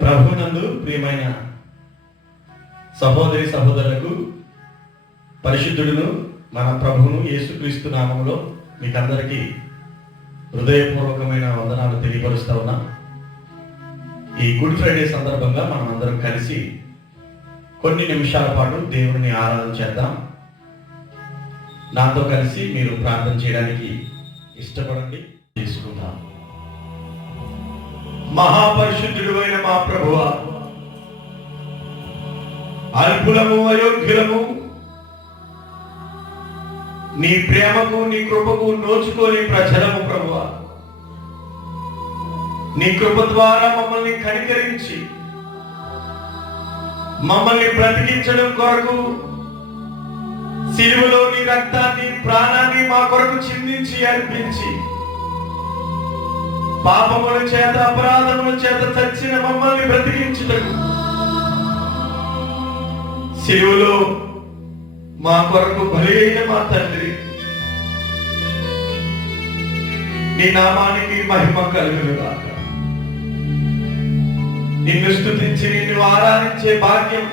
ప్రభునందు ప్రియమైన సహోదరి సహోదరులకు పరిశుద్ధుడును మన ప్రభువును యేసుక్రీస్తు నామములో మీకందరికీ హృదయపూర్వకమైన వందనాలు తెలియపరుస్తా ఉన్నా. ఈ గుడ్ ఫ్రైడే సందర్భంగా మనం అందరం కలిసి కొన్ని నిమిషాల పాటు దేవుని ఆరాధన చేద్దాం. నాతో కలిసి మీరు ప్రార్థన చేయడానికి ఇష్టపడండి. చేసుకుందాం. మహాపరిశుద్ధుడు అయిన మా ప్రభువా, అల్పులము అయోగ్యులము నీ ప్రేమకు నీ కృపకు నోచుకొని ప్రజలము ప్రభువా, నీ కృప ద్వారా మమ్మల్ని కనికరించి మమ్మల్ని బ్రతికించడం కొరకు సిలువలో నీ రక్తాన్ని ప్రాణాన్ని మా కొరకు చిందించి అర్పించి పాపముల చేత అపరాధముల చేత చచ్చిన మమ్మల్ని బ్రతికించుటకు సిలువలో మా కొరకు బలి అయిన మా తండ్రి, నీ నామానికి మహిమ కలుగునుగాక. నిన్ను స్తుతించి నిన్ను ఆరాధించే భాగ్యం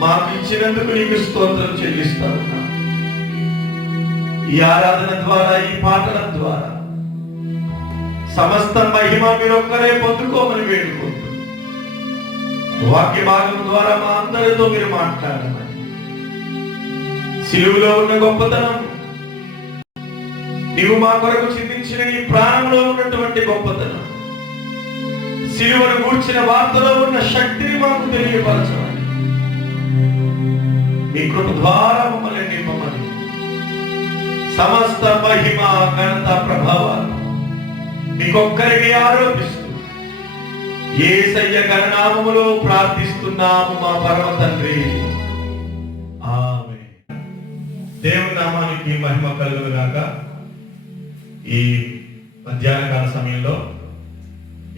మాకు ఇచ్చినందుకు నీకు స్తోత్రం చెల్లిస్తా ఉన్నా. ఈ ఆరాధన ద్వారా, ఈ పాటల ద్వారా సమస్త మహిమ మీరొక్కరే పొందుకోమని వేడుకుంటూ వాక్య భాగం ద్వారా మా అందరితో మీరు మాట్లాడమని, సిలువలో ఉన్న గొప్పతనం, నీవు మా కొరకు చిందించిన నీ ప్రాణంలో ఉన్నటువంటి గొప్పతనం, సిలువను గూర్చిన వార్తలో ఉన్న శక్తిని మాకు తెలియపరచమని, మీ కృప ద్వారా మమ్మల్ని నింపమని, సమస్త మహిమ ఘనత ప్రభావాలు మీకొక్కరికి ఆరోపిస్తూ యేసయ్య ఘననామములో ప్రార్థిస్తున్నాము మా పరమ తండ్రి, ఆమేన్. దేవుని నామానికి మహిమ కలుగునుగాక. ఈ మధ్యాహ్న కాల సమయంలో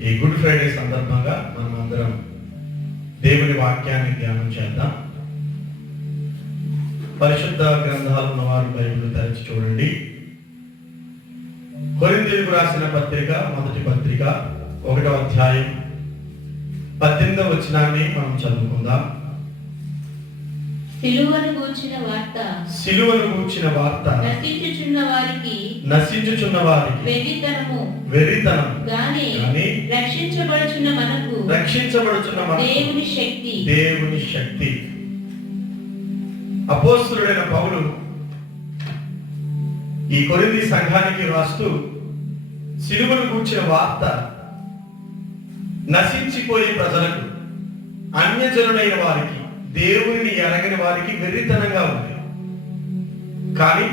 ఈ గుడ్ ఫ్రైడే సందర్భంగా మనం అందరం దేవుని వాక్యాన్ని ధ్యానం చేద్దాం. పరిశుద్ధ గ్రంథాలు ఉన్నవారు బైబిల్ తెరచి చూడండి. కొరింథీయులకు రాసిన పత్రిక, మొదటి పత్రిక 1వ అధ్యాయం 18వ వచనాన్ని మనం చదువుకుందాం. సిలువను గూర్చిన వార్త నశించుచున్న వారికి వెర్రితనము గాని రక్షించబడుచున్న మనకు దేవుని శక్తి. అపోస్తలుడైన పౌలు ఈ కొరింథీ సంఘానికి రాస్తూ సిలువను గూర్చిన వార్త నశించిపోయే ప్రజలకు, అన్యజనులైన వారికి, దేవుని ఎరగని వారికి వెర్రితనంగా ఉంది. కానీ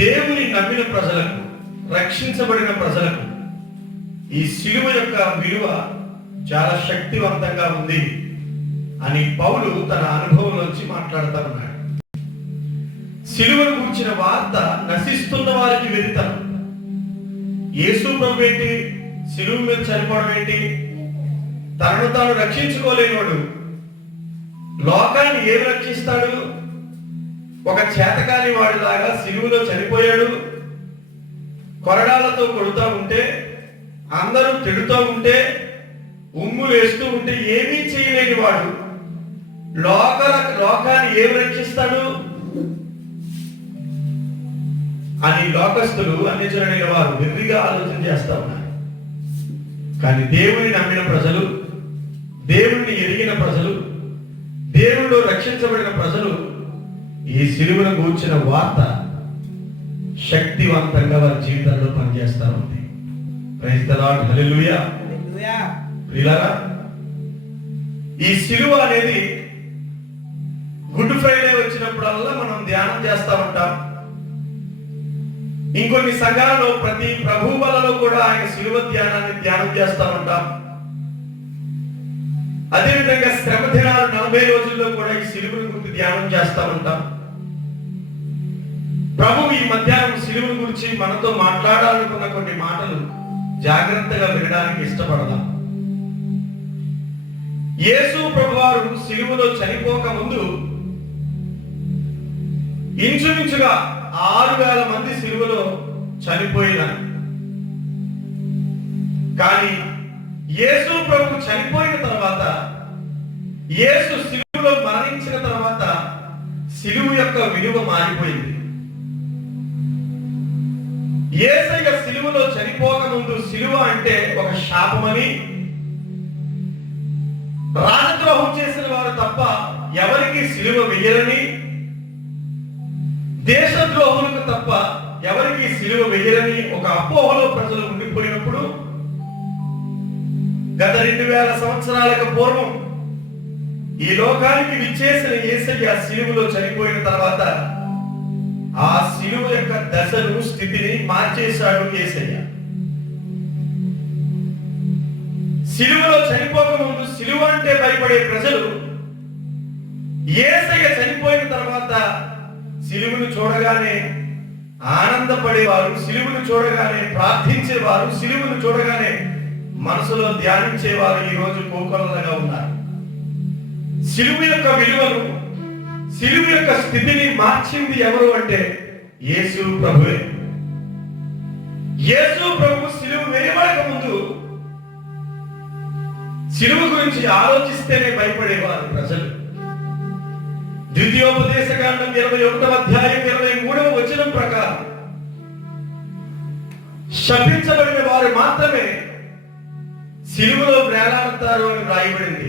దేవుని నమ్మిన ప్రజలకు, రక్షించబడిన ప్రజలకు ఈ సిలువ యొక్క విలువ చాలా శక్తివంతంగా ఉంది అని పౌలు తన అనుభవంలోంచి మాట్లాడుతూ ఉన్నాడు. సిలువను గురించిన వార్త నశిస్తున్న వారికి వెర్రితనం. యేసు ప్రభు ఏంటి, సిలువ మీద చనిపోవడం ఏంటి, తనను తాను రక్షించుకోలేనివాడు లోకాన్ని ఏమి రక్షిస్తాడు? ఒక చేతకాని వాడిలాగా సిలువలో చనిపోయాడు. కొరడాలతో కొడుతూ ఉంటే, అందరూ తిడుతూ ఉంటే, ఉమ్ములు వేస్తూ ఉంటే ఏమీ చేయలేని వాడు లోకాన్ని ఏమి రక్షిస్తాడు అని లోకస్తులు, అన్యజనులైన వారు వెర్రిగా ఆలోచన చేస్తా ఉన్నారు. కానీ దేవుని నమ్మిన ప్రజలు, దేవుణ్ణి ఎరిగిన ప్రజలు, దేవుడు రక్షించబడిన ప్రజలు ఈ సిలువను గూర్చిన వార్త శక్తివంతంగా వారి జీవితాల్లో పనిచేస్తా ఉంది. ప్రైజ్ ది లార్డ్, హల్లెలూయా. ప్రియులారా, ఈ సిలువ అనేది గుడ్ ఫ్రైడే వచ్చినప్పుడల్లా మనం ధ్యానం చేస్తా ఉంటాం. ఇంకొన్ని సంఘాలలో ప్రతి ప్రభు వలలో కూడా ఆయన సిలువ ధ్యానం చేస్తా ఉంటాం. అదేవిధంగా శ్రమ దినాలు 40 రోజుల్లో కూడా ఈ సిలువను గురించి ధ్యానం చేస్తా ఉంటాం. ప్రభు ఈ మధ్యాహ్నం సిలువను గురించి మనతో మాట్లాడాలనుకున్న కొన్ని మాటలు జాగ్రత్తగా వినడానికి ఇష్టపడదాం. యేసు ప్రభువారు సిలువలో చనిపోక ముందు ఇంచుమించుగా 6,000 మంది సిలువలో చనిపోయినారు. కానీ యేసు ప్రభు చనిపోయిన తర్వాత, యేసు సిలువలో మరణించిన తర్వాత సిలువ యొక్క విలువ మారిపోయింది. యేసయ్య సిలువలో చనిపోక ముందు సిలువ అంటే ఒక శాపమని, రాజద్రోహం చేసిన వారు తప్ప ఎవరికి సిలువ వెయ్యరని, దేశద్రోహులకు తప్ప ఎవరికి సిలువ వెయ్యరని ఒక అపోహలో ప్రజలు ఉండిపోయినప్పుడు, గత 2000 సంవత్సరాలకు పూర్వం ఈ లోకానికి విచ్చేసిన యేసయ్య సిలువలో చనిపోయిన తర్వాత ఆ సిలువ యొక్క దశను, స్థితిని మార్చేశాడు యేసయ్య. సిలువలో చనిపోక ముందు సిలువ అంటే భయపడే ప్రజలు యేసయ్య చనిపోయిన తర్వాత సిలువను చూడగానే ఆనందపడేవారు, సిలువను చూడగానే ప్రార్థించేవారు, సిలువను చూడగానే మనసులో ధ్యానించేవారు ఈ రోజు కోకొల్లగా ఉన్నారు. సిలువ యొక్క విలువను, సిలువ యొక్క స్థితిని మార్చింది ఎవరు అంటే యేసు ప్రభువే. యేసు ప్రభు సిలువ వేయబడక ముందు సిలువ గురించి ఆలోచిస్తేనే భయపడేవారు ప్రజలు. ద్వితీయోపదేశకాండం 21వ అధ్యాయం 23వ వచనం ప్రకారం శపించబడిన వారు మాత్రమే సిలువలో వేలాడతారు అని వ్రాయబడింది.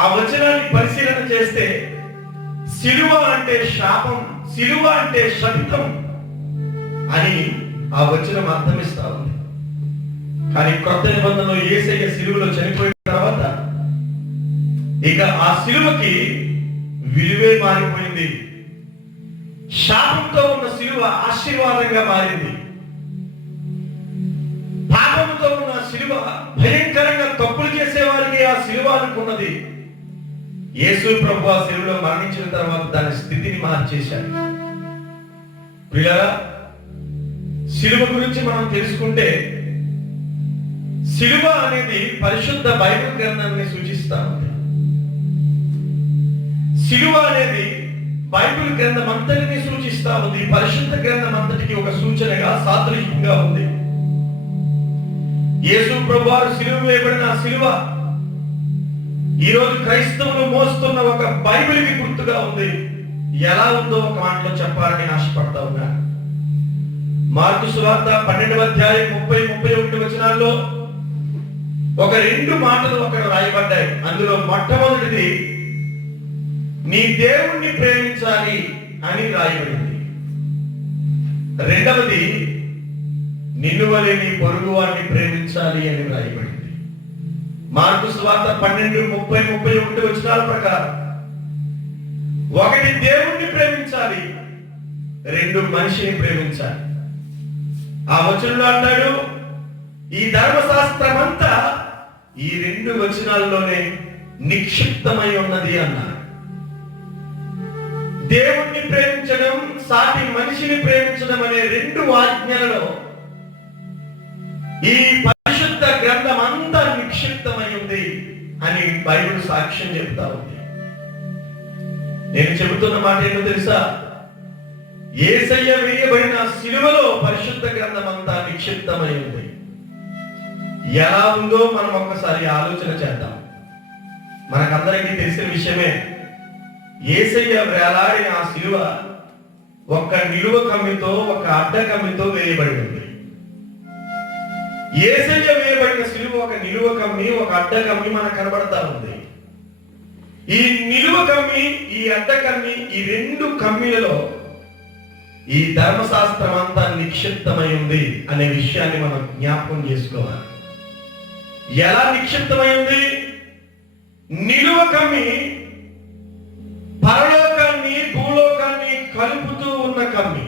ఆ వచనాన్ని పరిశీలన చేస్తే సిలువ అంటే శాపం, సిలువ అంటే శపితం అని ఆ వచనం అర్థమిస్తా ఉంది. కానీ కొత్త నిబంధనలో యేసయ్య సిలువలో చనిపోయిన తర్వాత ఇక ఆ సిలువకి విలువే మారిపోయింది. శాపంతో ఉన్న సిలువ ఆశీర్వాదంగా మారింది. పాపంతో ఉన్న సిలువ భయంకరంగా తప్పులు చేసే వారికి ఆ సిలువ అనుకున్నది. యేసు ప్రభు ఆ సిలువలో మరణించిన తర్వాత దాని స్థితిని మార్చేశాడు. ప్రియులారా, సిలువ గురించి మనం తెలుసుకుంటే, సిలువ అనేది పరిశుద్ధ బైబిల్ గ్రంథాన్ని సూచిస్తా ఉంది. సిలువ అనేది బైబిల్ గ్రంథం అంతటిని సూచిస్తా ఉంది. పరిశుద్ధ గ్రంథం అంతటికి ఒక సూచనగా, సాదృశ్యంగా ఉంది. యేసు ప్రభువారు సిలువ వేయబడిన సిలువ ఈ రోజు క్రైస్తవులు మోస్తున్న ఒక బైబిల్కి గుర్తుగా ఉంది. ఎలా ఉందో ఒక మాటలో చెప్పాలని ఆశపడతా ఉన్నా. మార్కు సువార్త 12వ అధ్యాయం 30-31 వచనాల్లో ఒక 2 మాటలు అక్కడ రాయబడ్డాయి. అందులో మొట్టమొదటిది నీ దేవుణ్ణి ప్రేమించాలి అని రాయబడింది. రెండవది నిన్ను వలె నీ పొరుగు వారిని ప్రేమించాలి అని రాయబడింది. మార్కు సువార్త 12:30-31 వచనాల ప్రకారం ఒకటి దేవుణ్ణి ప్రేమించాలి, 2 మనిషిని ప్రేమించాలి. ఆ వచనంలో అంటాడు, ఈ ధర్మశాస్త్రం అంతా ఈ 2 వచనాల్లోనే నిక్షిప్తమై ఉన్నది అన్నారు. దేవుణ్ణి ప్రేమించడం, సాటి మనిషిని ప్రేమించడం అనే 2 ఆజ్ఞలలో ఈ పరిశుద్ధ గ్రంథం అంతా నిక్షిప్తమై ఉంది అని బైబిల్ సాక్ష్యం చెప్తా ఉంది. నేను చెబుతున్న మాట ఏంటో తెలుసా? యేసయ్య వేయబడిన సిలువలో పరిశుద్ధ గ్రంథం అంతా నిక్షిప్తమై ఉంది. ఎలా ఉందో మనం ఒక్కసారి ఆలోచన చేద్దాం. మనకందరికీ తెలిసిన విషయమే, యేసయ్య వేలాడిన ఆ సిలువ ఒక నిలువ కమ్మితో, ఒక అడ్డ కమ్మితో వేయబడి ఉంది. యేసయ్య వేయబడిన సిలువ ఒక నిలువ కమ్మి, ఒక అడ్డ కమ్మి మనకు కనబడతా ఉంది. ఈ నిలువ కమ్మి, ఈ అడ్డ కమ్మి, ఈ 2 కమ్మిలలో ఈ ధర్మశాస్త్రం అంతా నిక్షిప్తమై ఉంది అనే విషయాన్ని మనం జ్ఞాపకం చేసుకోవాలి. ఎలా నిక్షిప్తమై ఉంది? నిలువ కమ్మి పరలోకాన్ని, భూలోకాన్ని కలుపుతూ ఉన్న కమ్మి.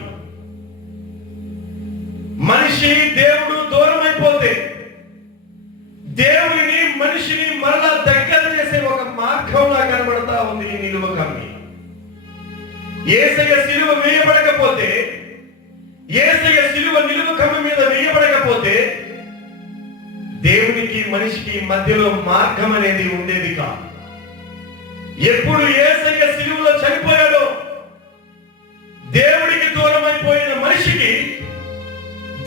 మనిషి దేవుడు దూరం అయిపోతే దేవుడిని, మనిషిని మరలా దగ్గర చేసే ఒక మార్గంలా కనబడతా ఉంది ఈ నిలువ కమ్మి. యేసయ్య సిలువ వేయబడకపోతే, యేసయ్య సిలువ నిలువ కమ్మి మీద వేయబడకపోతే దేవునికి, మనిషికి మధ్యలో మార్గం అనేది ఉండేది కాదు. ఎప్పుడు యేసయ్య సిలువలో చనిపోయాడో దేవుడికి దూరం అయిపోయిన మనిషికి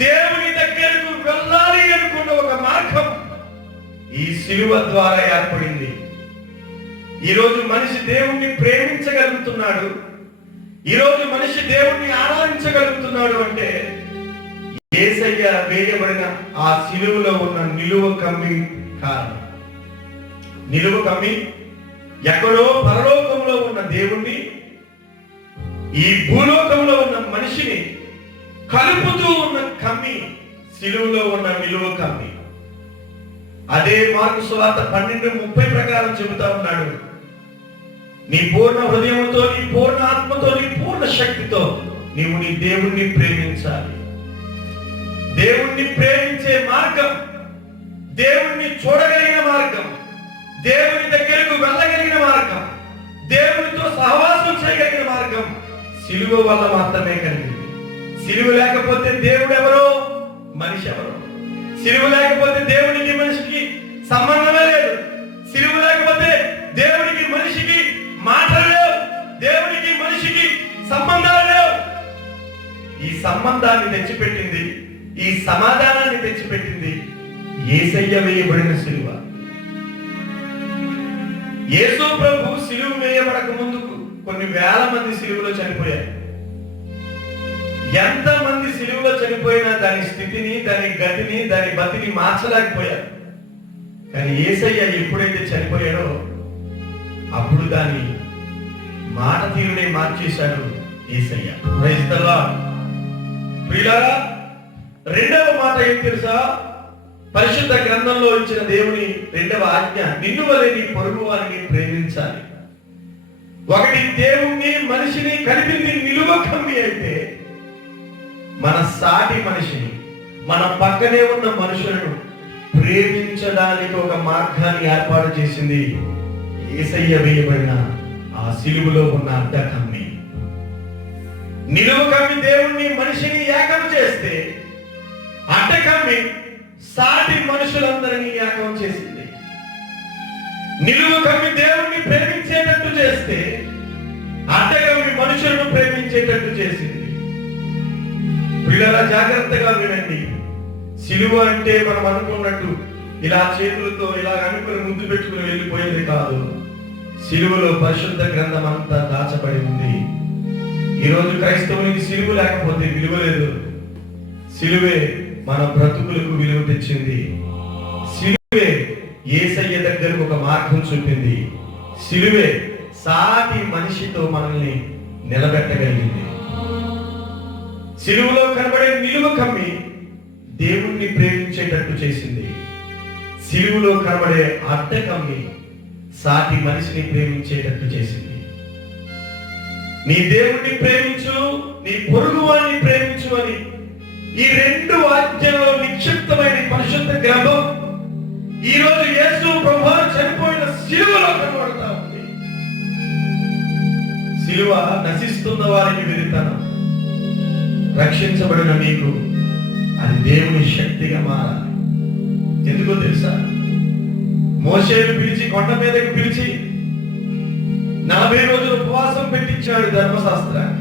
దేవుని దగ్గరకు వెళ్ళాలి అనుకున్న ఒక మార్గం ఈ సిలువ ద్వారా ఏర్పడింది. ఈరోజు మనిషి దేవుణ్ణి ప్రేమించగలుగుతున్నాడు, ఈరోజు మనిషి దేవుణ్ణి ఆరాధించగలుగుతున్నాడు అంటే యేసయ్య వేయబడిన ఆ సిలువలో ఉన్న నిలువ కమ్మి కారణం. నిలువ కమ్మి ఎక్కడో పరలోకంలో ఉన్న దేవుణ్ణి ఈ భూలోకంలో ఉన్న మనిషిని కలుపుతూ ఉన్న కమ్మి సిలువలో ఉన్న నిలువ కమ్మి. అదే మార్కు సువార్త 12:30 ప్రకారం చెబుతా ఉన్నాడు, నీ పూర్ణ హృదయంతో, నీ పూర్ణ ఆత్మతో, నీ పూర్ణ శక్తితో నీవు నీ దేవుణ్ణి ప్రేమించాలి. దేవుణ్ణి ప్రేమించే మార్గం, దేవుణ్ణి చూడగలిగిన మార్గం, దేవుని దగ్గరకు వెళ్ళగలిగిన మార్గం, దేవునితో సహవాసం చేయగలిగిన మార్గం సిలువ వల్ల మాత్రమే కలిగింది. సిలువ లేకపోతే దేవుడు ఎవరో, మనిషి ఎవరో. సిలువ లేకపోతే దేవునికి మనిషికి సంబంధమే లేదు. సిలువ లేకపోతే దేవునికి మనిషికి మాటలు లేవు, దేవునికి మనిషికి సంబంధాలు లేవు. ఈ సంబంధాన్ని తెచ్చిపెట్టింది, ఈ సమాధానాన్ని తెచ్చిపెట్టింది యేసయ్య వేయబడిన సిలువ. యేసు ప్రభు సిలువ వేయబడక ముందుకు కొన్ని వేల మంది సిలువలో చనిపోయారు. ఎంత మంది సిలువలో చనిపోయినా దాని స్థితిని, దాని గతిని, దాని బతిని మార్చలేకపోయారు. కానీ యేసయ్య ఎప్పుడైతే చనిపోయాడో అప్పుడు దాని మాట తీరునే మార్చేశాడు యేసయ్య. Praise the lord. ప్రియులారా, రెండవ మాట ఏం తెలుసా? పరిశుద్ధ గ్రంథంలో ఇచ్చిన దేవుని రెండవ ఆజ్ఞ, నిన్ను వలె నీ పొరుగు వారిని ప్రేమించాలి. ఒకటి దేవుణ్ణి మనిషిని కలిపింది నిలువ కమ్మి అయితే, మన సాటి మనిషిని, మన పక్కనే ఉన్న మనుషులను ప్రేమించడానికి ఒక మార్గాన్ని ఏర్పాటు చేసింది యేసయ్య వేయబడిన ఆ సిలువలో ఉన్న అడ్డ కమ్మి. నిలువ కమ్మి దేవుణ్ణి మనిషిని ఏకం చేస్తే, అడ్డ కమ్మి సాటి మనుషులందరినీ ఏకం చేసింది. నిలువ కమ్మి దేవుణ్ణి ప్రేమించేటట్టు చేస్తే, అడ్డ కమ్మి మనుషులను ప్రేమించేటట్టు చేసింది. పిల్లల జాగ్రత్తగా వినండి. సిలువ అంటే మనం అనుకున్నట్టు ఇలా చేతులతో ఇలా అనుకుని ముందు పెట్టుకుని వెళ్ళిపోయేది కాదు. సిలువలో పరిశుద్ధ గ్రంథం అంతా దాచబడి ఉంది. ఈరోజు క్రైస్తవునికి సిలువ లేకపోతే విలువ లేదు. సిలువే మన బ్రతుకులకు విలువ తెచ్చింది. సిలువే యేసయ్య దగ్గరకు ఒక మార్గం చూపింది. సిలువే సాటి మనిషితో మనల్ని నిలబెట్టగలిగింది. సిలువలో కనబడే నిలువ కమ్మి దేవుణ్ణి ప్రేమించేటట్టు చేసింది. సిలువలో కనబడే అడ్డ కమ్మి సాటి మనిషిని ప్రేమించేటట్టు చేసింది. నీ దేవుణ్ణి ప్రేమించు, నీ పొరుగువాన్ని ప్రేమించు అని ఈ రెండు ఆజ్ఞలలో నిక్షిప్తమైన పరిశుద్ధ గ్రంథం ఈ రోజు యేసు ప్రభువు చనిపోయిన సిలువలో కనబడతా ఉంది. సిలువ నశిస్తున్న వారికి వెళ్తాను, రక్షించబడిన మీకు అది దేవుని శక్తిగా మారాలి. ఎందుకో తెలుసా? మోషేను పిలిచి కొండ మీదకి పిలిచి 40 రోజులు ఉపవాసం పెట్టించాడు ధర్మశాస్త్రాన్ని.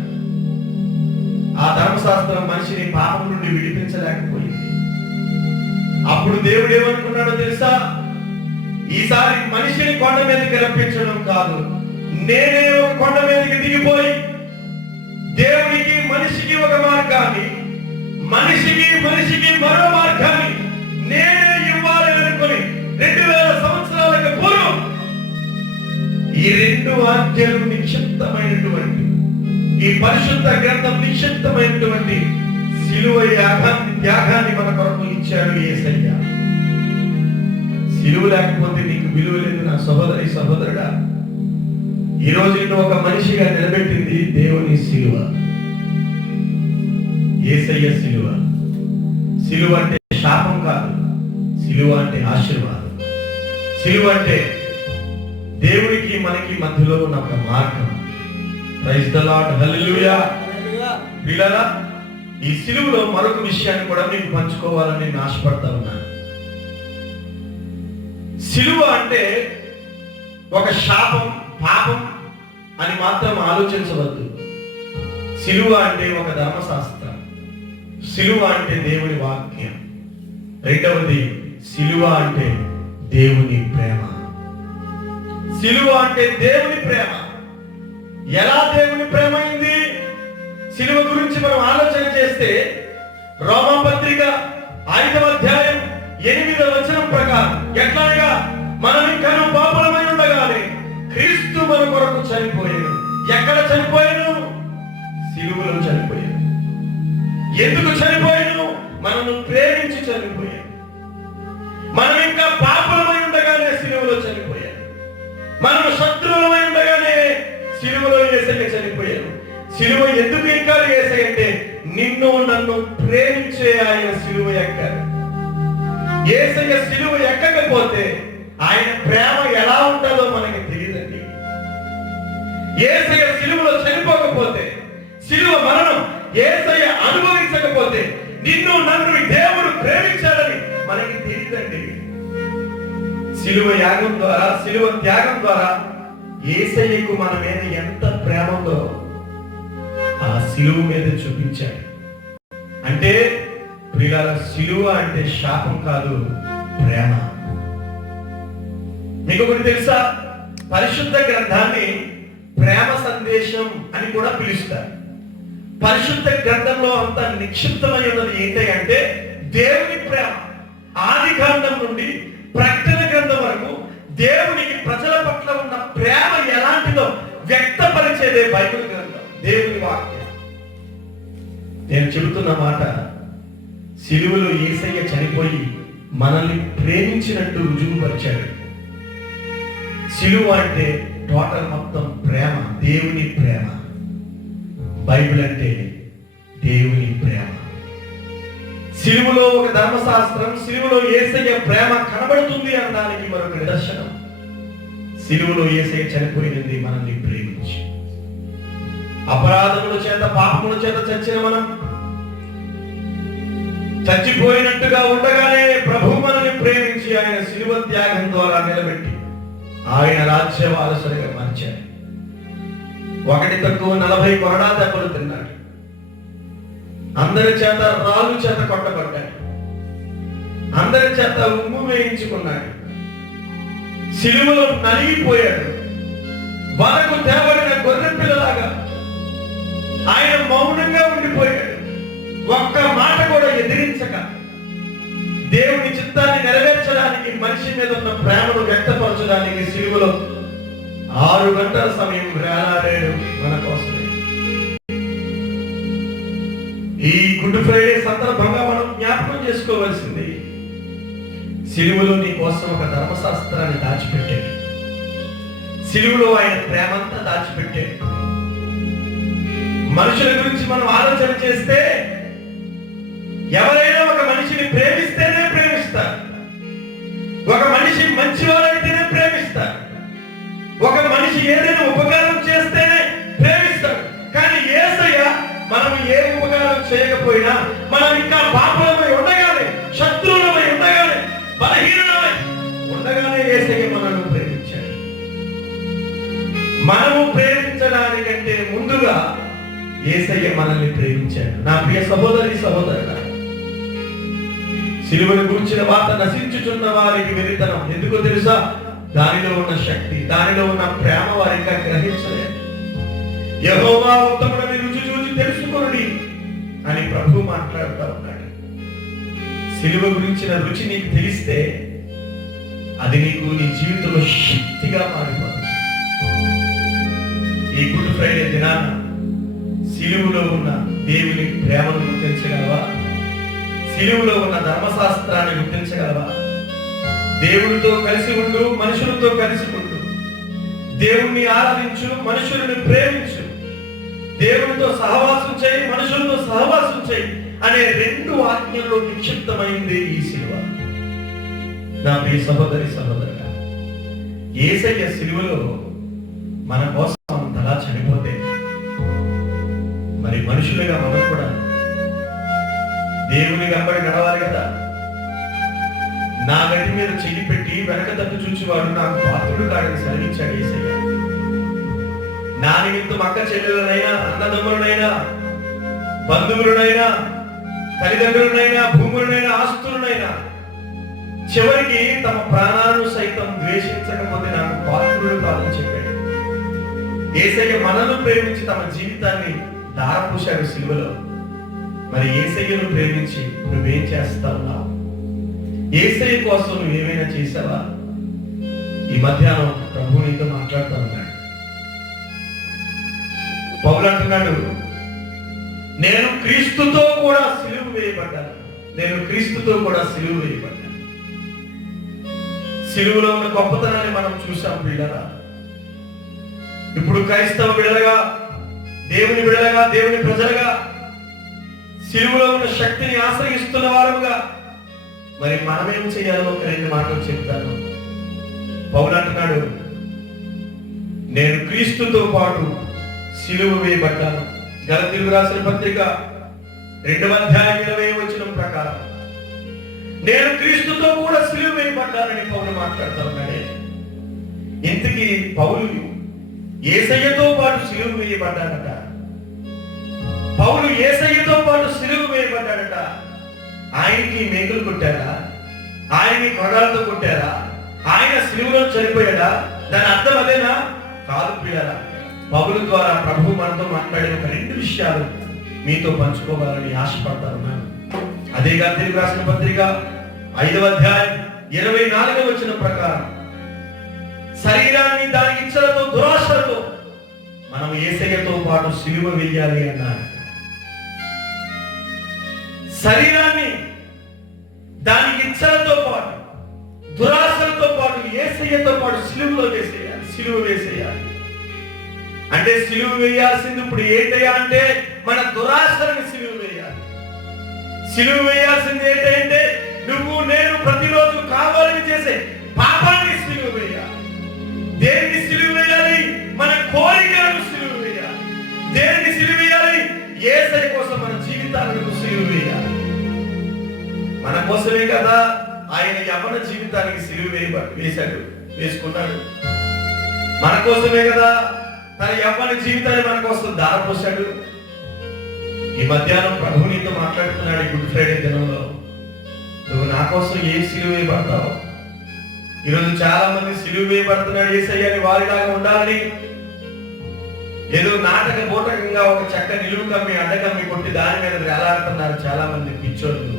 ఆ ధర్మశాస్త్రం మనిషిని పాపం నుండి విడిపించలేకపోయింది. అప్పుడు దేవుడు ఏమనుకున్నాడో తెలుసా? ఈసారి మనిషిని కొండ మీదకి రప్పించడం కాదు, నేనే ఒక కొండ మీదకి దిగిపోయి దేవునికి మనిషికి ఒక మార్గాన్ని, మనిషికి మరో మార్గాన్ని నేనే ఇవ్వాలి అనుకుని 2000 సంవత్సరాలకు పూర్వం ఈ రెండు ఆజ్ఞలు నిక్షిప్తమైనటువంటి, ఈ పరిశుద్ధ గ్రంథం నిక్షిప్తమైనటువంటి సిలువ త్యాగాన్ని మన కొరకు ఇచ్చాడు యేసయ్య. సిలువ లేకపోతే నీకు విలువ లేదు నా సహోదరి సహోదరుడా. ఈ రోజు నిన్ను ఒక మనిషిగా నిలబెట్టింది దేవుని సిలువ, యేసయ్య సిలువ. సిలువ అంటే శాపం కాదు, సిలువ అంటే ఆశీర్వాదం. సిలువ అంటే దేవుడికి మనకి మధ్యలో ఉన్న ఒక మార్గం. ప్రైజ్ ది లార్డ్, హల్లెలూయా. పిల్లరా, ఈ సిలువలో మరొక విషయాన్ని కూడా మీకు పంచుకోవాలని నేను ఆశపడతా ఉన్నాను. సిలువ అంటే ఒక శాపం, పాపం అని మాత్రం ఆలోచించవద్దు. సిలువ అంటే ఒక ధర్మశాస్త్రం, సిలువ అంటే దేవుని వాక్యం. రెండవది, సిలువ అంటే దేవుని ప్రేమ. సిలువ అంటే దేవుని ప్రేమ. ఎలా దేవుని ప్రేమ అయింది? సిలువ గురించి మనం ఆలోచన చేస్తే రోమాపత్రిక 5వ అధ్యాయం 8వ వచనం ప్రకారం ఎట్లాగా మనం ఇంకా పాపలమై ఉండగానే క్రీస్తు మన కొరకు చనిపోయాడు. ఎక్కడ చనిపోయాను? సిలువలో చనిపోయాడు. ఎందుకు చనిపోయాను? మనను ప్రేమించి చనిపోయాడు. మనం ఇంకా పాపలమై ఉండగానే సిలువలో చనిపోయాడు. మనం శత్రువులమై ఉండగానే సిలువలో యేసయ్య చనిపోయాడు. సిలువ ఎందుకు ఎక్కాలి యేసయ్య అంటే నిన్ను నన్ను ప్రేమించే ఆయన సిలువ ఎక్కాలి. యేసయ్య సిలువ ఎక్కకపోతే ఆయన ప్రేమ ఎలా ఉంటుందో మనకి తెలియదండి. యేసయ్య సిలువలో చనిపోకపోతే, సిలువ మరణం యేసయ్య అనుభవించకపోతే నిన్ను నన్ను దేవుడు ప్రేమించాలని మనకి తెలియదండి. సిలువ యాగం ద్వారా, సిలువ త్యాగం ద్వారా యేసయ్యకు మన మీద ఎంత ప్రేమ ఉందో ఆ సిలువ మీద చూపించాడు. అంటే ప్రియులారా, సిలువ అంటే శాపం కాదు, ప్రేమ. మీకు ఒకటి తెలుసా? పరిశుద్ధ గ్రంథాన్ని ప్రేమ సందేశం అని కూడా పిలుస్తారు. పరిశుద్ధ గ్రంథంలో అంత నిక్షిప్తమై ఉన్నది ఏంటి అంటే దేవుని ప్రేమ. ఆది కాండం నుండి ప్రకటన గ్రంథం వరకు దేవునికి ప్రజల పట్ల ఉన్న ప్రేమ ఎలాంటిదో వ్యక్తపరిచేదే బైబిల్ గ్రంథం, దేవుని వాక్యం. నేను చెబుతున్న మాట, సిలువలో యేసయ్య చనిపోయి మనల్ని ప్రేమించినట్టు రుజువుపరిచాడు. సిలువ అంటే టోటల్ మొత్తం ప్రేమ, దేవుని ప్రేమ. బైబిల్ అంటే దేవుని ప్రేమ. సిలువలో ఒక ధర్మశాస్త్రం, సిలువలో యేసయ్య ప్రేమ కనబడుతుంది అనడానికి మరొక నిదర్శనం. సిలువలో యేసయ్య చనిపోయినది మనల్ని ప్రేమించి. అపరాధముల చేత, పాపముల చేత చచ్చిన మనం చచ్చిపోయినట్టుగా ఉండగానే ప్రభు మనల్ని ప్రేమించి ఆయన సిలువ త్యాగం ద్వారా నిలబెట్టి ఆయన రాజ్య వారసుడిగా మార్చాడు. 1-40 కొరడా దెబ్బలు తిన్నాడు. అందరి చేత రాళ్ళు చేత కొట్టబడ్డాడు. అందరి చేత ఉమ్ము వేయించుకున్నాడు. సిలువలో నలిగిపోయాడు. వరకు తేబడిన గొర్రె పిల్లలాగా ఆయన మౌనంగా ఉండిపోయాడు. ఒక్క మాట కూడా ఎదిరించక దేవుని చిత్తాన్ని నెరవేర్చడానికి, మనిషి మీద ఉన్న ప్రేమను వ్యక్తపరచడానికి సిలువలో 6 గంటల సమయం వేలాడాడు మన కోసమే. ఈ గుడ్ ఫ్రైడే సందర్భంగా మనం జ్ఞాపకం చేసుకోవాల్సింది, సిలువలో నీ కోసం ఒక ధర్మశాస్త్రాన్ని దాచిపెట్టాడు. సిలువలో ఆయన ప్రేమంతా దాచిపెట్టాడు. మనుషుల గురించి మనం ఆలోచన చేస్తే ఎవరైనా ఒక మనిషిని ప్రేమిస్తేనే ప్రేమిస్తారు. ఒక మనిషి మంచివాడైతేనే ప్రేమిస్తారు. ఒక మనిషి ఏదైనా ఉపకారం చేస్తేనే ప్రేమిస్తాడు. కానీ యేసయ్య మనం ఏ ఉపకారం చేయకపోయినా, మనం ఇంకా పాపలమై ఉండగానే, శత్రువులమై ఉండగానే, బలహీనమై ఉండగానే యేసయ్య మనల్ని ప్రేమించాడు. మనము ప్రేమించడానికంటే ముందుగా యేసయ్య మనల్ని ప్రేమించాడు. నా ప్రియ సహోదరి సహోదరుడా, సిలువను గురించిన వార్త నశించుచున్న వారికి వెరితనం. ఎందుకో తెలుసా? దానిలో ఉన్న శక్తి, దానిలో ఉన్న ప్రేమ వారు ఇంకా గ్రహించలేదు. యెహోవా ఉత్తముడని రుచి చూచి తెలుసుకోండి అని ప్రభు మాట్లాడుతూ ఉన్నాడు. సిలువ గురించిన రుచి నీకు తెలిస్తే అది నీకు నీ జీవితంలో శక్తిగా మారిపోతుంది. ఈ గుడ్ ఫ్రైడే దినాన సిలువలో ఉన్న దేవుని ప్రేమను గుర్తించగలవా? సిలువలో ఉన్న ధర్మశాస్త్రాన్ని గుర్తించగలవా? దేవుడితో కలిసి ఉండు, మనుషులతో కలిసి ఉండు. దేవుణ్ణి ఆరాధించు, మనుషులను ప్రేమించు. దేవుడితో సహవాసం చేయి, మనుషులతో సహవాసం చేయి అనే 2 ఆజ్ఞల్లో నిక్షిప్తమైంది ఈ సిలువ. నా ప్రియ సహోదరి సహోదరుడా, యేసయ్య సిలువలో మన కోసం అంతలా చనిపోతే మరి మనుషులుగా మనం కూడా దేవుని వెంబడి నడవాలి కదా. నా గది మీద చెయ్యి పెట్టి వెనక తట్టు చూచేవాడు నాకు పాత్రుడు కాడని సెలవించాడు యేసయ్య. నా నిమిత్తం అక్క చెల్లెలనైనా, అన్నదమ్ములనైనా, బంధువులనైనా, తల్లిదండ్రులనైనా, భూములనైనా, ఆస్తులనైనా, చివరికి తమ ప్రాణాలను సైతం ద్వేషించకపోతే నాకు పాత్రుడు కాదని చెప్పాడు. యేసయ్య మనల్ని ప్రేమించి తమ జీవితాన్ని దారపోశాడు సిలువలో. మరి యేసయ్యను ప్రేమించి నువ్వేం చేస్తావు? యేసయ్య కోసం నువ్వేమైనా చేసావా? ఈ మధ్యాహ్నం ప్రభు నీతో మాట్లాడుతూ ఉన్నాడు. పౌలు అంటున్నాడు, నేను క్రీస్తుతో కూడా సిలువ వేయబడ్డాను. నేను క్రీస్తుతో కూడా సిలువ వేయబడ్డాను. సిలువలో ఉన్న గొప్పతనాన్ని మనం చూసాం బిడ్డరా. ఇప్పుడు క్రైస్తవ బిడ్డలుగా, దేవుని బిడ్డలుగా, దేవుని ప్రజలుగా సిలువలో ఉన్న శక్తిని ఆశ్రయిస్తున్న వారుగా మరి మనమేం చేయాలో ఒక 2 మాటలు చెప్తాను. పౌలు అంటున్నాడు, నేను క్రీస్తుతో పాటు సిలువ వేయబడ్డాను. గలతీయులకు రాసిన పత్రిక 2వ అధ్యాయం 20వ వచనం ప్రకారం నేను క్రీస్తుతో కూడా సిలువ వేయబడ్డానని పౌలు మాట్లాడుతూ ఉన్నాడే. ఇంతకీ పౌలు యేసయ్యతో పాటు సిలువ వేయబడ్డాడట. పౌలు యేసయ్యతో పాటు సిలువ వేయబడ్డాడట. ఆయనకి మేకులు కొట్టారా? ఆయన్ని కొరడాలతో కొట్టారా? ఆయన సిలువలో చనిపోయాడా? దాని అర్థం అదేనా? కాదు ప్రియులారా. పౌలు ద్వారా ప్రభు మనతో మాట్లాడిన ఒక 2 విషయాలు మీతో పంచుకోవాలని ఆశపడతా ఉన్నాను. అదే గలతీయులకు రాసిన పత్రిక 5వ అధ్యాయం 24వ వచనం ప్రకారం శరీరాన్ని దాని ఇచ్చలతో దురాశలతో మనం యేసయ్యతో పాటు సిలువ వేయాలి అన్నారు. శరీరాన్ని దాని ఇచ్చలతో పాటు దురాశలతో పాటు యేసయ్యతో పాటు సిలువలో వేసేయాలి, సిలువ వేసేయాలి. అంటే సిలువ వేయాల్సింది ఇప్పుడు ఏంటయ్యా అంటే మన దురాశలను సిలువ వేయాలి. సిలువ వేయాల్సింది ఏంటంటే నువ్వు నేను ప్రతిరోజు కావాలని చేసే పాపాన్ని సిలువ వేయాలి. దేన్ని సిలువ వేయాలి? మన కోరికలను సిలువ వేయాలి. దేన్ని సిలువ వేయాలి? యేసయ్య కోసం మన జీవితాలను సిలువ వేయాలి. మన కోసమే కదా ఆయన యవ్వన జీవితానికి సిలువ వేసుకున్నాడు. మన కోసమే కదా తన యవ్వన జీవితాన్ని మన కోసం దారపోశాడు. ఈ మధ్యాహ్నం ప్రభు నీతో మాట్లాడుతున్నాడు. గుడ్ ఫ్రైడే దినంలో నువ్వు నా కోసం ఏం సిలువ వేయబడతావు? ఈరోజు చాలా మంది సిలువ వేయబడుతున్నాడు యేసయ్యని వారిలాగా ఉండాలని ఏదో నాటక బోటకంగా ఒక చెక్క నిలువు కమ్మి అడ్డకమ్మి కొట్టి దాని మీద వేలాడుతున్నారు చాలా మంది పిచ్చోళ్ళు.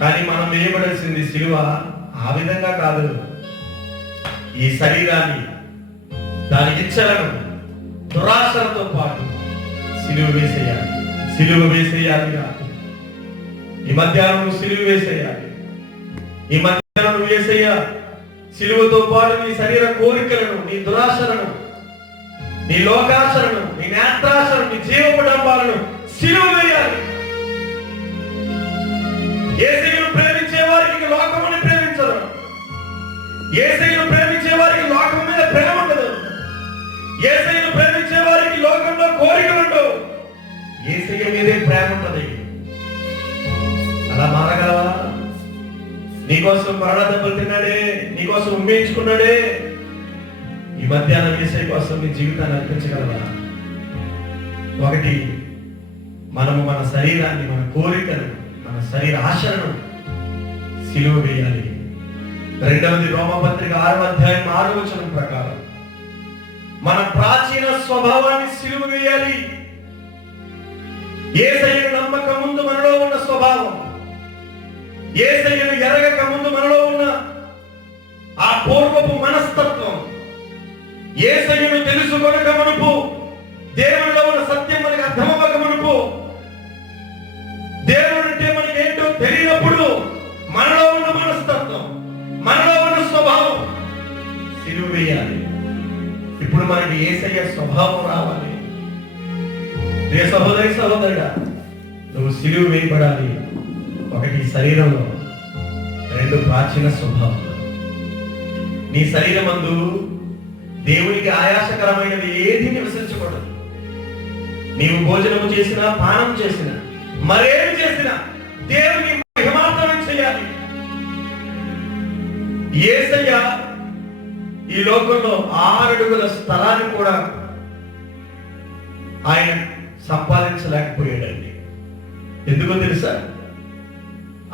కానీ మనం వేయబడాల్సింది సిలువ ఆ విధంగా కాదు. ఈ శరీరాన్ని దాని ఇచ్చలను దురాశలతో పాటు సిలువ వేసేయాలి. సిలువ వేసేయాలిగా ఈ మధ్యాహ్నం సిలువ వేసేయాలి. ఈ మధ్యాహ్నం వేసేయ సిలువతో పాటు నీ శరీర కోరికలను, నీ దురాశలను, నీ లోకాశలను, నీ నేత్రాశలను, నీ జీవపడంబాలను సిలువ వేయాలి. యేసయ్యను ప్రేమించే వారికి లోకముని ప్రేమించరు. యేసయ్యను ప్రేమించే వారికి లోకం మీద ప్రేమ ఉండదు. యేసయ్యను ప్రేమించే వారికి లోకంలో కోరికలు ఉండవు. యేసయ్య మీదే ప్రేమ ఉంటది. అలా మారగలవా? నీకోసం మరణ దెబ్బలు తిన్నాడే, నీకోసం ఉమ్మేయించుకున్నాడే. ఈ మధ్యాహ్నం యేసయ్య కోసం నీ జీవితాన్ని అర్పించగలవా? ఒకటి, మనము మన శరీరాన్ని, మన కోరికను, మన శరీర ఆశలను సిలువ వేయాలి. రెండవది రోమపత్రిక 6వ అధ్యాయం 6వ వచనం ప్రకారం మన ప్రాచీన స్వభావాన్ని సిలువ వేయాలి. యేసయ్యను నమ్మక ముందు మనలో ఉన్న స్వభావం, యేసయ్యను ఎరగక ముందు మనలో ఉన్న ఆ పూర్వపు మనస్తత్వం, యేసయ్యను తెలుసుకొనక మునుపు, దేవునిలో ఉన్న సత్యం మనకు అర్థమవ్వక మునుపు, దేవుడు అంటే మనకి ఏంటో తెలియనప్పుడు మనలో ఉన్న మనస్తత్వం, మనలో ఉన్న స్వభావం సిలువ వేయాలి. ఇప్పుడు మనకి యేసయ్య స్వభావం రావాలి. ఏ సహోదరి సహోదరుడా, నువ్వు సిలువ వేయబడాలి. ఒకటి శరీరంలో, 2 ప్రాచీన స్వభావం. నీ శరీరమందు దేవునికి ఆయాసకరమైనది ఏది నివసించకూడదు. నీవు భోజనము చేసినా, పానం చేసినా, మరేమి చేసినా దేవుని మహిమార్థం చేయాలి. యేసయ్య ఈ లోకంలో 6 అడుగుల స్థలాన్ని కూడా ఆయన సంపాదించలేకపోయాడండి. ఎందుకో తెలుసా?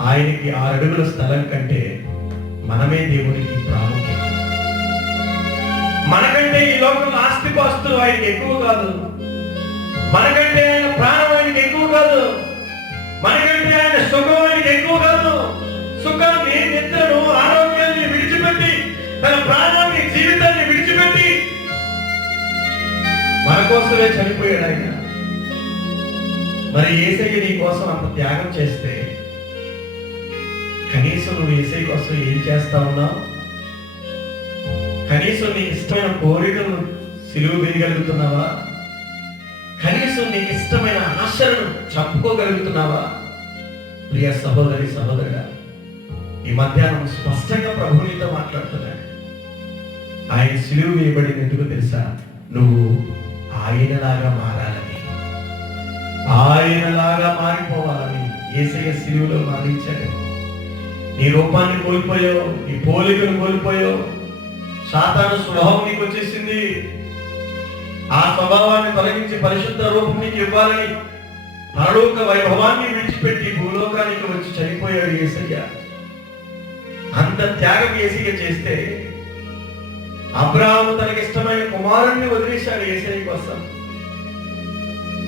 ఆయనకి 6 అడుగుల స్థలం కంటే మనమే దేవునికి ప్రాముఖ్యం. మనకంటే ఈ లోకంలో ఆస్తిపాస్తులు ఆయనకి ఎక్కువ కాదు. మనకంటే ఆయన ప్రాణం ఆయనకి ఎక్కువ కాదు. మనకంటే ఆయన సుఖం ఆయనకి ఎక్కువ కాదు. సుఖాన్ని, నిద్రను, ఆరోగ్యాన్ని విడిచిపెట్టి, తన ప్రాణాన్ని, జీవితాన్ని విడిచిపెట్టి మన కోసమే చనిపోయాడు ఆయన. మరి యేసయ్య నీ కోసం అంత త్యాగం చేస్తే కనీసం నువ్వు యేసయ్య కోసం ఏం చేస్తా ఉన్నావు? కనీసం నీకు ఇష్టమైన కోరికలను సిలువ వేయగలుగుతున్నావా? కనీసం నీకు ఇష్టమైన ఆశలను చంపుకోగలుగుతున్నావా? ప్రియ సహోదరి, సహోదరుడా, ఈ మధ్యాహ్నం స్పష్టంగా ప్రభు నీతో మాట్లాడుతున్నాడు. ఆయన సిలువ వేయబడిన ఎందుకు తెలుసా? నువ్వు ఆయనలాగా మారాలని, ఆయనలాగా మారిపోవాలని యేసయ్య సిలువలో మరణించాడు. నీ రూపాన్ని కోల్పోయావు, నీ పోలికను కోల్పోయావు, సాతాను స్వభావం నీకు వచ్చేసింది. ఆ స్వభావాన్ని తొలగించి పరిశుద్ధ రూపం నీకు ఇవ్వాలని పరలోక వైభవాన్ని విడిచిపెట్టి భూలోకానికి వచ్చి చనిపోయాడు యేసయ్య. అంత త్యాగం యేసయ్య చేస్తే అబ్రాహాము తనకిష్టమైన కుమారుణ్ణి వదిలేశాడు యేసయ్య కోసం.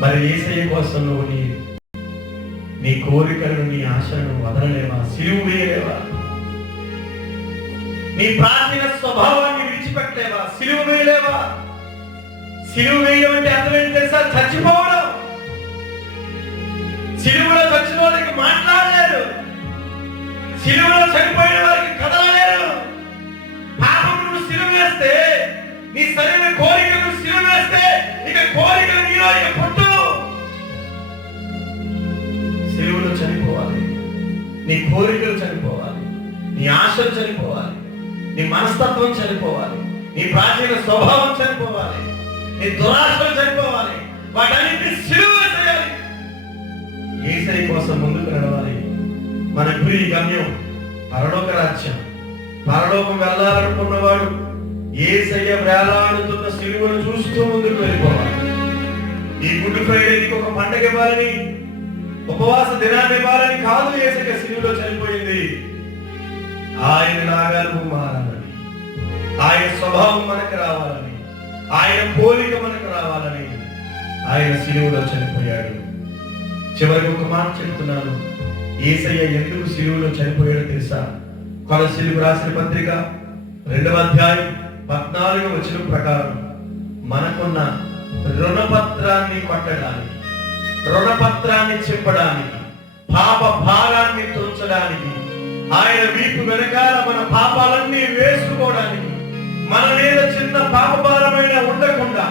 మరి యేసయ్య కోసం నువ్వు నీ కోరికలను, నీ ఆశలను వదలలేవా? సిలువ వేయలేవా? నీ ప్రాచీన స్వభావాన్ని విడిచిపెట్టలేవా? సిలువ వేయలేవా? సిలువ వేయడం అంటే అర్థం ఏంటి తెలుసా? చచ్చిపోవడం. సిలువలో చచ్చిన వాళ్ళకి మాట్లాడలేరు, సిలువలో చనిపోయిన వారికి కదలలేరు. పాపమును సిలువ వేస్తే, నీ శరీర కోరికలను సిలువ వేస్తే ఇక కోరికలు నీలో ఇక పుట్టు. సిలువలో చనిపోవాలి. నీ కోరికలు చనిపోవాలి, నీ ఆశలు చనిపోవాలి, నీ మనస్తత్వం చనిపోవాలి, నీ ప్రాచీన స్వభావం చనిపోవాలి, నీ దురాశలు చనిపోవాలి. వాటన్నిటిని సిలువ చేయాలి. యేసయ్య కోసం ముందుకు నడవాలి. మన గురి, గమ్యం పరలోక రాజ్యం. పరలోకం వెళ్ళాలనుకున్నవాడు యేసయ్య వేలాడుతున్న సిలువను చూస్తూ ముందుకు వెళ్ళిపోవాలి. ఈ గుడ్ ఫ్రైడేకి ఒక పండగ ఇవ్వాలని, ఉపవాస దినాన్ని ఇవ్వాలని కాదు యేసయ్య సిలువలో చనిపోయింది. ఆయనలాగా నువ్వు మారాలని, ఆయన స్వభావం మనకు రావాలని, ఆయన పోలిక మనకు రావాలని ఆయన సిలువలో చనిపోయాడు. చివరికి ఒక మాట చెప్తున్నాను. యేసయ్య ఎందుకు సిలువలో చనిపోయాడో తెలుసా? కొలస్సీలకు రాసిన పత్రిక 2వ అధ్యాయం 14వ వచనం ప్రకారం మనకున్న రుణపత్రాన్ని కొట్టడానికి, రుణపత్రాన్ని చెప్పడానికి, పాప భారాన్ని తుంచడానికి, ఆయన వీపు వెనకాల మన పాపాలన్నీ వేసుకోవడానికి, మన మీద చిన్న పాప భారమైన ఉండకుండా,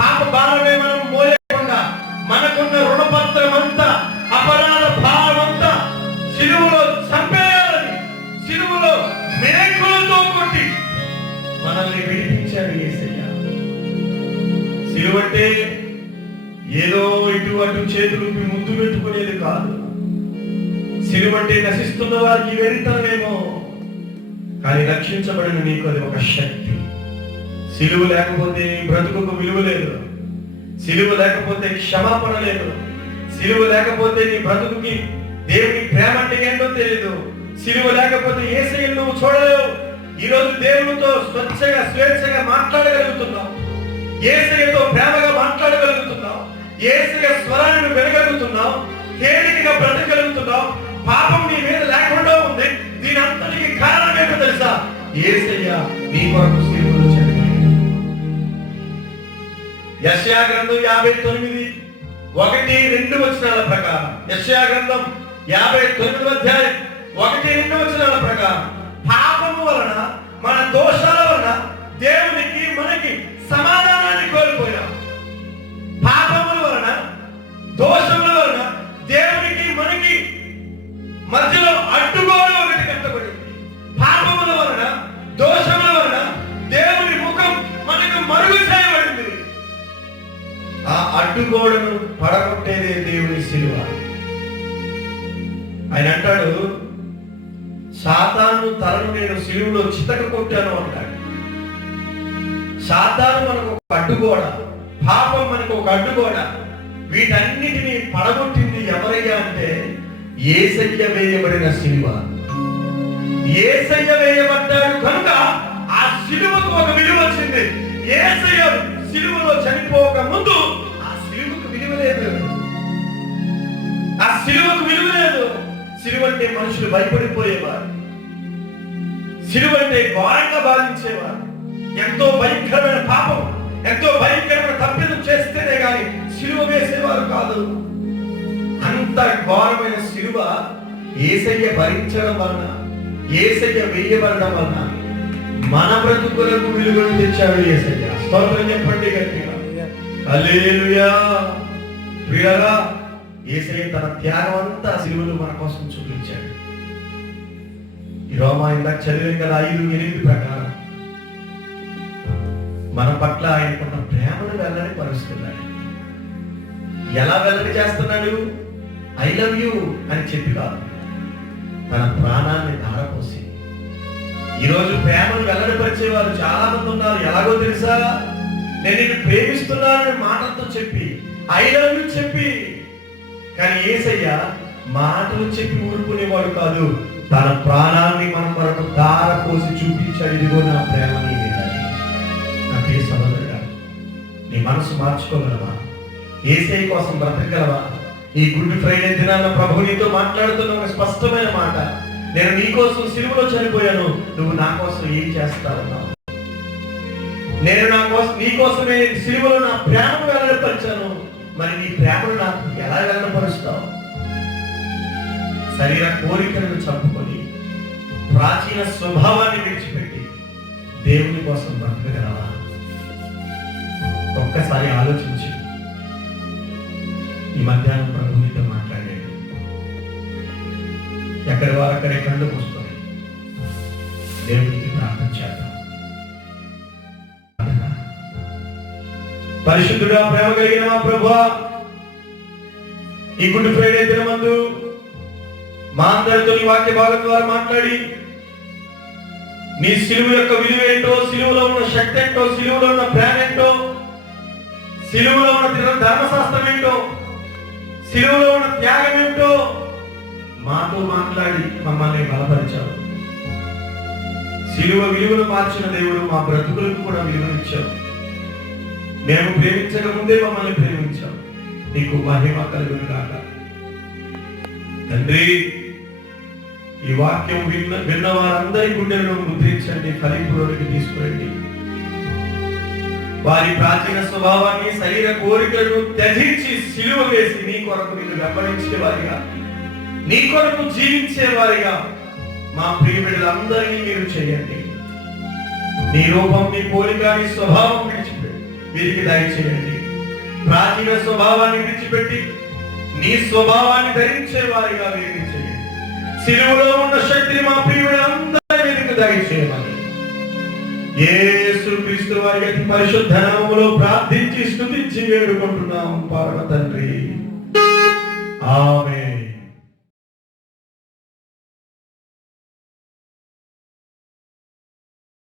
పాప భారమే మనం మోయకుండా, మనకున్న రుణపత్రం అంతా, అపరాధ భారం అంతా సిలువలో చంపేయాలని, సిలువలో మేకులతో కొట్టి మనల్ని విడిపించాడు యేసయ్య. సిలువ అంటే ఏదో ఇటు అటు చేతులకి ముద్దు పెట్టుకునేది కాదు. సిలువ అంటే నశిస్తున్న వారికి వెళ్తానేమో, కానీ రక్షించబడిన నీకు అది ఒక శక్తి. సిలువ లేకపోతే బ్రతుకుకు విలువ లేదు, సిలువ లేకపోతే క్షమాపణ లేదు, సిలువ లేకపోతే నీ బ్రతుకుకి దేవుని ప్రేమ అంటే ఏంటో తెలియదు, సిలువ లేకపోతే యేసయ్యను నువ్వు చూడలేవు. ఈరోజు దేవునితో స్వేచ్ఛగా మాట్లాడగలుగుతున్నావు, యేసయ్యతో ప్రేమగా మాట్లాడగలుగుతున్నావు, యేసయ్య స్వరాన్ని వినగలుగుతున్నావు, తేలికగా బ్రతకగలుగుతున్నావు. పాపం నీ మీద లేకుండా ఉంది. దీని అంతటికి కారణం ఏంటో తెలుసా? యేసయ్య నీ కొరకు సిలువలో చనిపోయాడు. యెషయా గ్రంథం 59:1-2 వచనాల ప్రకారం, యెషయా గ్రంథం 59వ అధ్యాయం 1-2 వచనాల ప్రకారం, పాపము వలన, మన దోషాల వలన దేవునికి మనకి సమాధానాన్ని కోల్పోయాం. పాపముల వలన, దోషముల వలన దేవునికి మనకి మధ్యలో అడ్డుగోడ ఒకటి కట్టబడింది. పాపముల వలన, దోషముల వలన దేవుని ముఖం మనకు మరుగు చేయబడింది. ఆ అడ్డుగోడను పడగొట్టేదే దేవుని సిలువ. ఆయన అంటాడు, సాతాను తలను నేను సిలువలో చితక కొట్టాను అంటాడు. సాతాను మనకు ఒక అడ్డుగోడ, పాపం మనకు ఒక అడ్డుగోడ. వీటన్నిటిని పడగొట్టింది ఎవరయ్యా అంటే యేసయ్య వేయబడిన సిలువ. యేసయ్య వేయబడ్డాడు కనుక ఆ సిలువకు ఒక విలువ వచ్చింది. యేసయ్య సిలువలో చనిపోక ముందు ఆ సిలువకు విలువ లేదు. ఆ సిలువకు విలువ లేదు. సిలువ అంటే మనుషులు భయపడిపోయేవారు. సిలువ అంటే ఘోరంగా బాధించేవారు. ఎంతో భయంకరమైన పాపం, ఎంతో భయంకరమైన తప్పిదం చేస్తేనే గాని సిలువ వేసేవారు కాదు. అంత ఘోరమైన సిలువ యేసయ్య భరించడం వలన, యేసయ్య వేయబడడం వలన మన బ్రతుకులకు విలువను తెచ్చాడు యేసయ్య. స్తోత్రం చెప్పండి గట్టిగా. హల్లెలూయా. ప్రియులారా, యేసయ్య తన త్యాగం అంతా సిలువలో మన కోసం చూపించాడు. ఈ రోమా ఇందాక చదివాం కదా 5:8 ప్రకారం మన పట్ల ఆయనకున్న ప్రేమను వెల్లడి పరుస్తున్నాడు. ఎలా వెల్లడి చేస్తున్నాడు? ఐ లవ్ యూ అని చెప్పి కాదు, తన ప్రాణాన్ని ధారపోసి. ఈరోజు ప్రేమను వెల్లడిపరిచేవారు చాలా మంది ఉన్నారు. ఎలాగో తెలుసా? నేను నిన్ను ప్రేమిస్తున్నానని మాటలతో చెప్పి, ఐ లవ్ యూ చెప్పి. కానీ యేసయ్య మాటలు చెప్పి ఊరుకునేవాడు కాదు, తన ప్రాణాన్ని మనం మరొక ధారపోసి చూపించాడు. ఇదిగో నా ప్రేమ నీ మీద. నాకే సోదరుడా, నీ మనసు మార్చుకోగలవా? యేసయ్య కోసం బ్రతకగలవా? ఈ గుడ్ ఫ్రైడే దినాన ప్రభు నీతో మాట్లాడుతున్న ఒక స్పష్టమైన మాట, నేను నీ కోసం సిలువలో చనిపోయాను, నువ్వు నా కోసం ఏం చేస్తావన్నావు? నేను నీ కోసమే సిలువలో నా ప్రేమను వెల్లడిపరిచాను, మరి నీ ప్రేమను నాకు ఎలా వెల్లడిపరుస్తావు? శరీర కోరికలను చంపుకొని ప్రాచీన స్వభావాన్ని విడిచిపెట్టి దేవుని కోసం బ్రతకగలవా? ఒక్కసారి ఆలోచించి. ఈ మధ్యాహ్నం ప్రభు నీతో మాట్లాడాడు. ఎక్కడి వారు అక్కడే కళ్ళు మూసుకొని దేవునికి ప్రార్థన చేద్దాం. పరిశుద్ధుడా, ప్రేమ కలిగిన మా ప్రభువా, ఈ గుడ్ ఫ్రైడే దినమందు మా అందరితో నీ వాక్య భాగం ద్వారా మాట్లాడి నీ సిలువ యొక్క విలువ ఏంటో, సిలువలో ఉన్న శక్తి ఏంటో, సిలువలో ఉన్న ప్రేమ ఏంటో, సిలువలో ఉన్న ధర్మశాస్త్రం ఏంటో, సిలువలో ఉన్న త్యాగం ఏంటో మాతో మాట్లాడి మమ్మల్ని బలపరిచావు. సిలువ విలువను మార్చిన దేవుడు మా బ్రతుకులకు కూడా విలువనిచ్చావు. మేము ప్రేమించక ముందే మమ్మల్ని ప్రేమించావు. నీకు మహిమ కలుగును గాక. తండ్రి, ఈ వాక్యం విన్న వారందరి గుండెలను ముద్రించండి, ఫలింపులోనికి తీసుకురండి. వారి ప్రాచీన స్వభావాన్ని, శరీర కోరికలను త్యజించి సిలువ వేసి నీ కొరకు నిన్ను వెంబడించేవారిగా, నీ కొరకు జీవించేవారిగా మా ప్రియబిడ్డలందరినీ మీరు చేయండి. నీ రూపం, నీ పోలిక, నీ స్వభావం విడిచిపెట్టి వీరికి దయచేయండి. ప్రాచీన స్వభావాన్ని విడిచిపెట్టి నీ స్వభావాన్ని ధరించే వారిగా వీరిని చేయండి. సిలువలో ఉన్న శక్తిని మా ప్రియులందరి మీదకి దయచేయమని యేసుక్రీస్తు వారి అతి పరిశుద్ధ నామములో ప్రార్థించి స్తుతించి వేడుకుంటున్నాం పరమ తండ్రి. ఆమేన్.